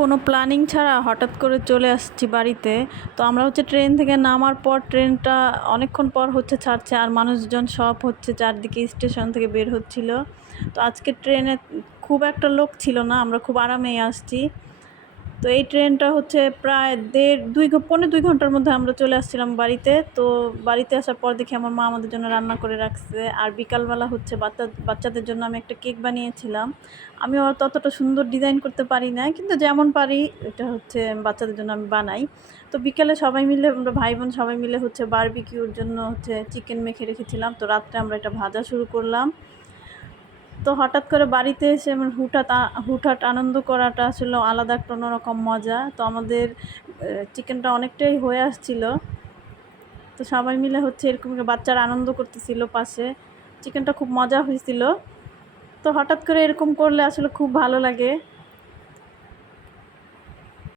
কোনো প্ল্যানিং ছাড়া হঠাৎ করে চলে আসছি বাড়িতে। তো আমরা হচ্ছে ট্রেন থেকে নামার পর ট্রেনটা অনেকক্ষণ পর হচ্ছে ছাড়ছে, আর মানুষজন সব হচ্ছে চারদিকে স্টেশন থেকে বের হচ্ছিল। তো আজকে ট্রেনে খুব একটা লোক ছিল না, আমরা খুব আরামেই আসছি। তো এই ট্রেনটা হচ্ছে প্রায় পৌনে 2 ঘন্টার মধ্যে আমরা চলে আসছিলাম বাড়িতে। তো বাড়িতে আসার পর দেখি আমার মা আমাদের জন্য রান্না করে রাখছে, আর বিকালবেলা হচ্ছে বাচ্চাদের জন্য আমি একটা কেক বানিয়েছিলাম। আমি ততটা সুন্দর ডিজাইন করতে পারি না, কিন্তু যেমন পারি এটা হচ্ছে বাচ্চাদের জন্য আমি বানাই। তো বিকেলে সবাই মিলে আমরা ভাই বোন সবাই মিলে হচ্ছে বারবিকিউর জন্য হচ্ছে চিকেন মেখে রেখেছিলাম। তো রাত্রে আমরা এটা ভাজা শুরু করলাম। তো হঠাৎ করে বাড়িতে এসে আমার হুটহাট আনন্দ করাটা আসলে আলাদা একটা অন্যরকম মজা। তো আমাদের চিকেনটা অনেকটাই হয়ে আসছিল। তো সবাই মিলে হচ্ছে এরকম করে বাচ্চারা আনন্দ করতেছিল পাশে। চিকেনটা খুব মজা হয়েছিল। তো হঠাৎ করে এরকম করলে আসলে খুব ভালো লাগে।